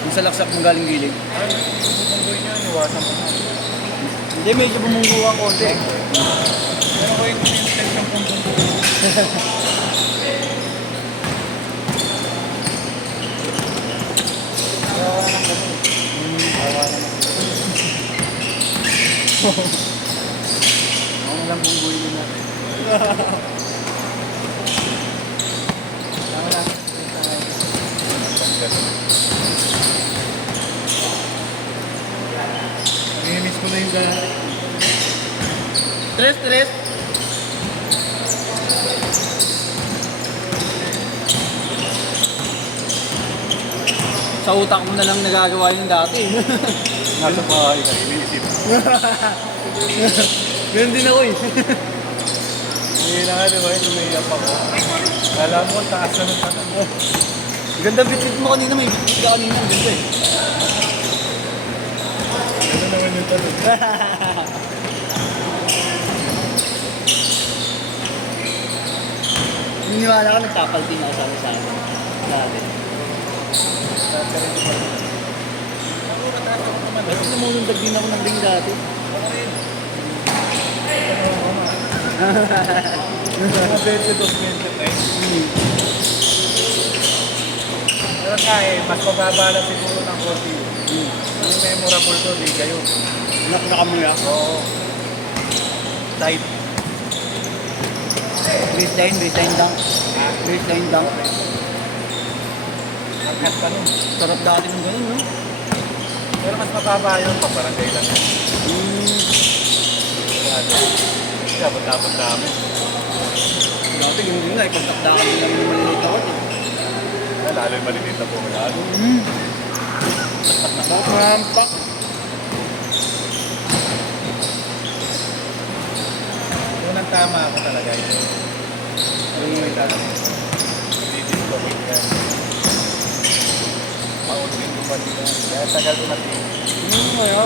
Yung sa laksak mong galing gilid. Ay, bubunggoy niya, iwasan mo na. Hindi, medyo bumunggo ang konti. Pero ko yung intention kong bunggoy. Kawawa na kami. Kawawa na kami. Ako lang bunggoy din natin. Tama lang. Nangimiss ko na yung dati. Tres. Sa utak mo na lang nagagawa yun dati. Nasa bahay ka, iniisip. Ganun din ako eh. Hindi na nga, di ba? Lumayap ako. Kala mo, taas na ng tanong. Ganda bitbit mo kanina, may bitbit ka kanina. Ang ganda eh. Ano naman yung tanong? Niniwala ka, nagtapalting ako sa akin. Dati. Taas ka rin diba? Ako, mataas ako naman. Kasi namulundag din ako ng ring dati. Ako rin. Mga 22-23. Pero nga eh, mas mababa na siguro ng konti. Yung memorable to, di kayo. Nakamuya. Oo. Tight. Baseline dunk. Baseline dunk. Angkat ka nun. Sarap dati ng ganun, no? Pero mas mababa yun, paparangay lang yun. Dapat dami. Dati ganun nga, ipagtakdakan nila yung maliliit ako. Lalo yung maliliit na po. Lalo. Bakit mahampak? Unang tama ako talaga ito. Ay, talaga. Hindi ko yan. Maunting dumating yan. Kaya tagal dumating. Kaya.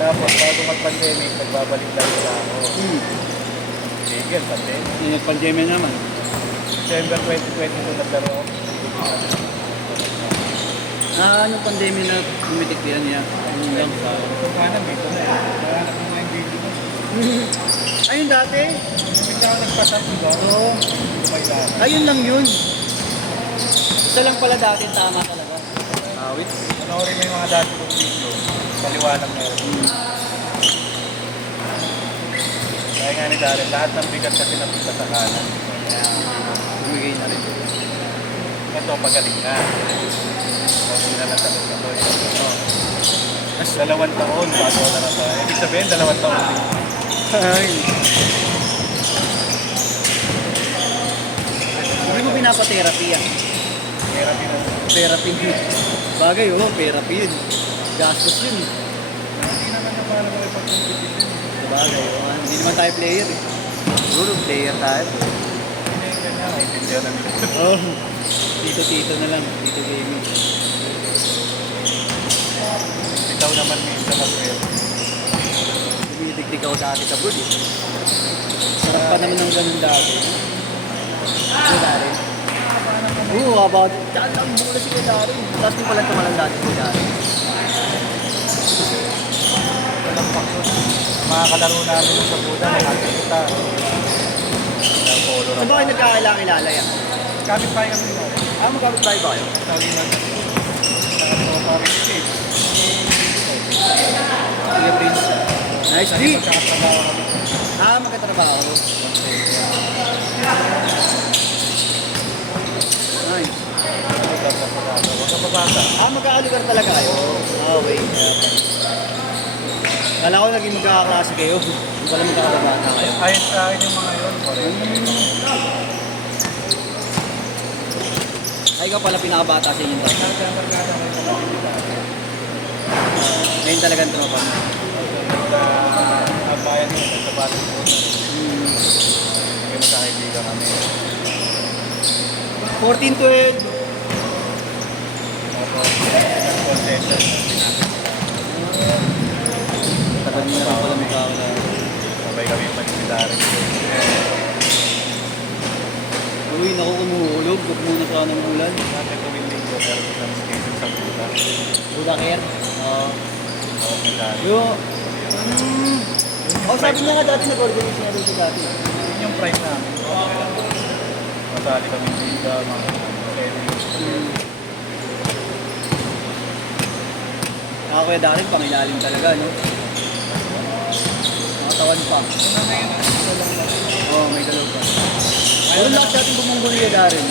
Tapos bago mag-pandemic, nagbabalik tayo sa ako. Tigil, pandemic. Yung nag-pandemya naman. December 2022 naglaro ako. Anong pandemya na pumitik yan niya? Ano lang sa... Itong kanan dito na eh. Nahanap mo nga yung video mo. Ayun dati? Bigla ako nagpasap diba? Oo. May lahat. Ayun lang yun. Isa lang pala dati, tama talaga. Awit. Panoorin mo yung mga dati kong video. Kaliwanag na yun. Kaya nga ni Darren, lahat ng bigat kasi napunta sa kanan. Kaya Bumigay na rin. ito pagaling na. Hindi na lang sa ito. Mas 2 taon bago na lang tayo. Ibig sabihin, 2 taon. Ay. Hindi mo pinapa-therapy yan. Therapy na. Therapy yun. Bagay, oo, therapy yun. Gastos yun. Hindi naman yung paano mo ipag-competition. Bagay, oo. Hindi naman tayo player eh. Siguro player tayo. Hindi ganyan. Naintindihan na nila. Oo. Tito na lang. Tito gaming. Ikaw naman minsan mag-real. Dumidigdig ako dati sa brood eh. Sarap pa naman ng ganun dati. Wala rin. Oo, about. Tsaka lang muna si Kuya Tapos di pala tumalang dati si Kuya Walang pakot. Mga kalaro namin sa Buda, nakakita. Polo Saan ba kayo nagkakilala yan? Kapit tayo kami na. Magkabit tayo ba kayo? Sabi na Sige, Sige, Prince. Nice, D! magkakatrabaho kami. Magkatrabaho. Nice. Huwag ka babata. Magkakalugar talaga kayo? Okay. Kala ko naging magkakaklase kayo. Hindi pala magkakabata kayo. Ayos sa akin yung mga yun. Ay, ikaw pala pinakabata sa inyo. Ngayon talagang tropa na. Ang bayan mo, sa batin mo. May magkakaibigan kami. 14-12. Tapos, concession. Tagal niya rin pala magkakaklase. Sabay kami yung pag-isitarin. Uy, naku, kumuhulog. Huwag muna sana ng ulan. Natin tuwing linggo. meron silang schedule sa Buda. Budakir. Oo. Oo, medali. Yung... sabi niya nga dati nag-organize niya rin siya dati. Yun yung pride namin. Masali kami Liga, mga Mga kuya Darin, pangilalim talaga, no? Nakatawan pa. Oo, may galaw pa. Ayun lakas natin bumunggo ni Kuya Darin.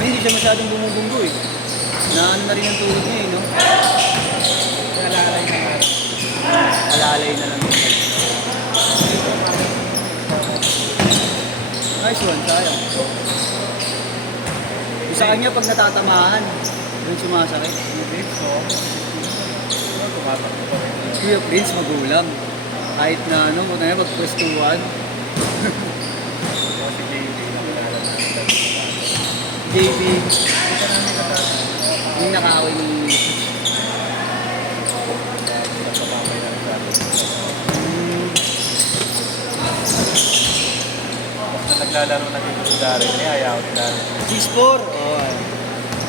Hindi siya masyadong bumubunggo eh. Naano na rin ang tulog niya eh, no? Alalay na nga. Alalay na lang. Nice one, sayang. Yung sa kanya pag natatamaan, doon sumasakit. So, tumatakbo pa rin. Kuya Prince, magulang. Kahit na ano, kung na magpwestuhan. O si JB, nakilala namin. JB, Hindi ka namin kasama. yung nakaway ni... Napapamay na rin sa atin. Basta naglalaro na dito si Darren, ayaw ni Darren. 6'4".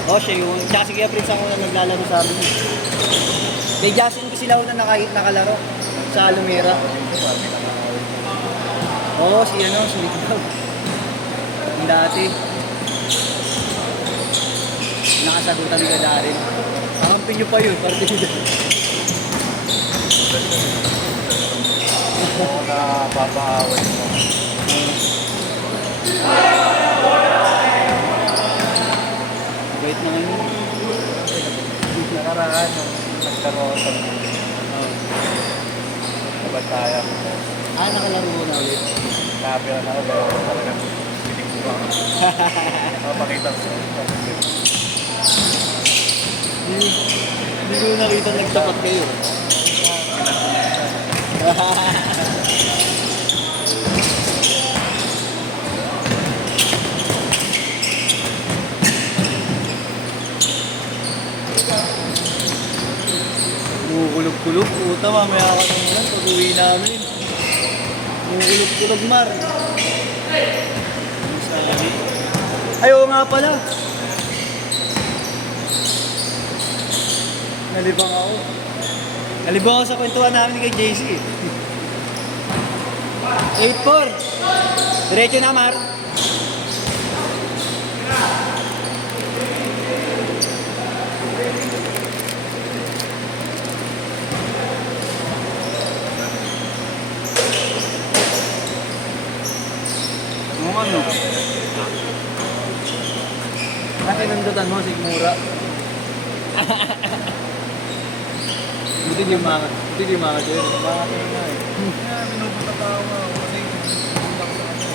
Oh, siya yung... Tsaka si Kuya Prince ako na naglalaro sa amin. Kay Justin ko sila una nakalaro sa Alumera. Oo, si ano, si Ikaw. Yung dati. Nakasagutan ni Kadarin. Pakampin nyo pa yun, partida. Oo, napapaaway mo. Wait naman yun. Nakaraan yung nagkaroon sa kabantayan ko. Nakalaro ko na ulit. Kapira na ako, pero talagang piling ko ako. Mapakita ko sa Hindi ko nakita nagtapat kayo. Kumukulog-kulog. Puta, mamaya ka naman yan. Pag-uwi namin. Kumukulog-kulog, Mar. Ay, oo nga pala. Nalibang ako. Nalibang ako sa kwentuhan namin kay JC. 8-4. Diretso na, Mar. Ano? Kasi nandutan mo, Sigmura. Buti di umangat. Buti di umangat yun. Umangat yun nga eh. Kaya binubuta pa ako kasi binubuta ko sa kanya.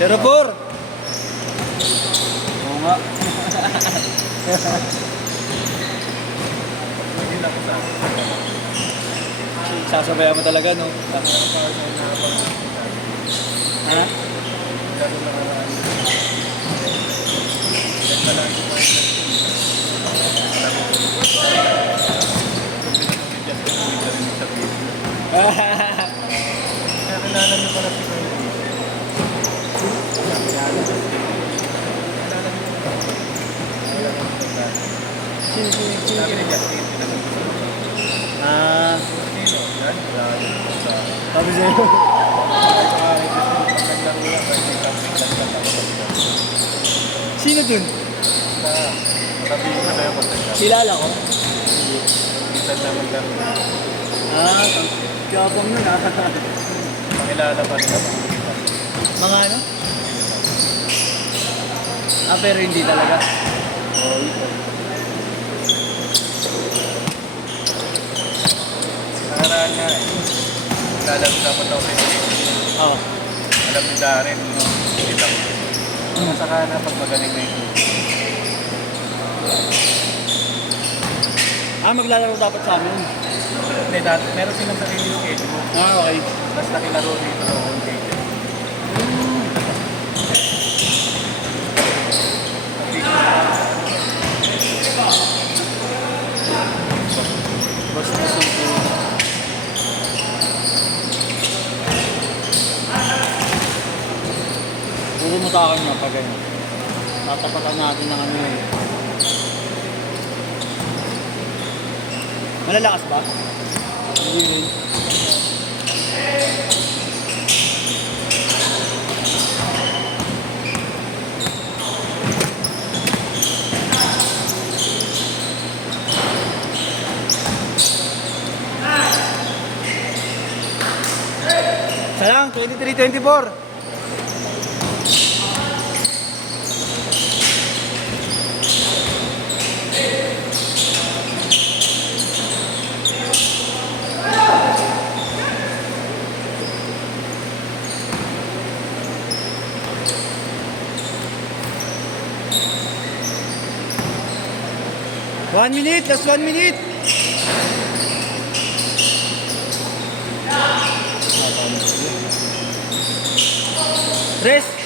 Serapur! Oo nga. Hindi na ko sa Sasabayan mo talaga, no? Ha? Gano'n na karaan. Naglalagi pa rin sa video. Kaya kilala niyo pala si Kuya Lee. Kilala niyo. Sabi ni Justin, pinag-usapan. Sino? Yan? Sabi sa'yo. Sino dun? Sabihin ko na yung pagkakita. Kilala ko. Minsan na maglaro. Kapang nun ah. Pakilala pa nila. Mga ano? Pero hindi talaga. Nakaraan nga eh. Lalaro dapat ako sa inyo. Oo. Alam ni Darren, hindi lang. Saka na pag magaling na ito. Maglalaro dapat sa amin. Hindi, meron silang sarili yung schedule. Okay. Tapos nakilaro dito ng home game. Basta sa akin nga pag ganyan. Tatapatan natin ng ano eh. Malalakas ba? Hindi rin. Sayang, 23-24. One minute, last 1 minute. Rest.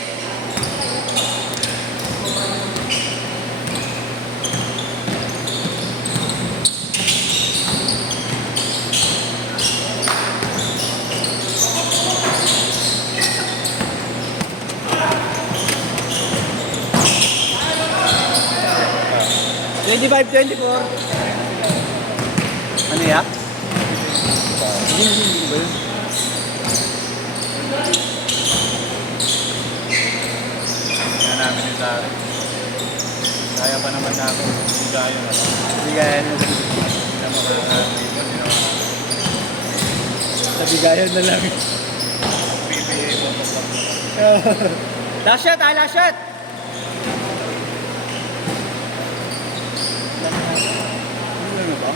Twenty-five, 24. Ano ya? Hindi ba yun? Kaya namin yung Dari. Kaya pa naman namin. Hindi kaya na. Bigayan na lang. Hindi na makakalimutan. Hindi na Sa bigayan na lang. PPA mo. Last shot, last shot! Ano ba?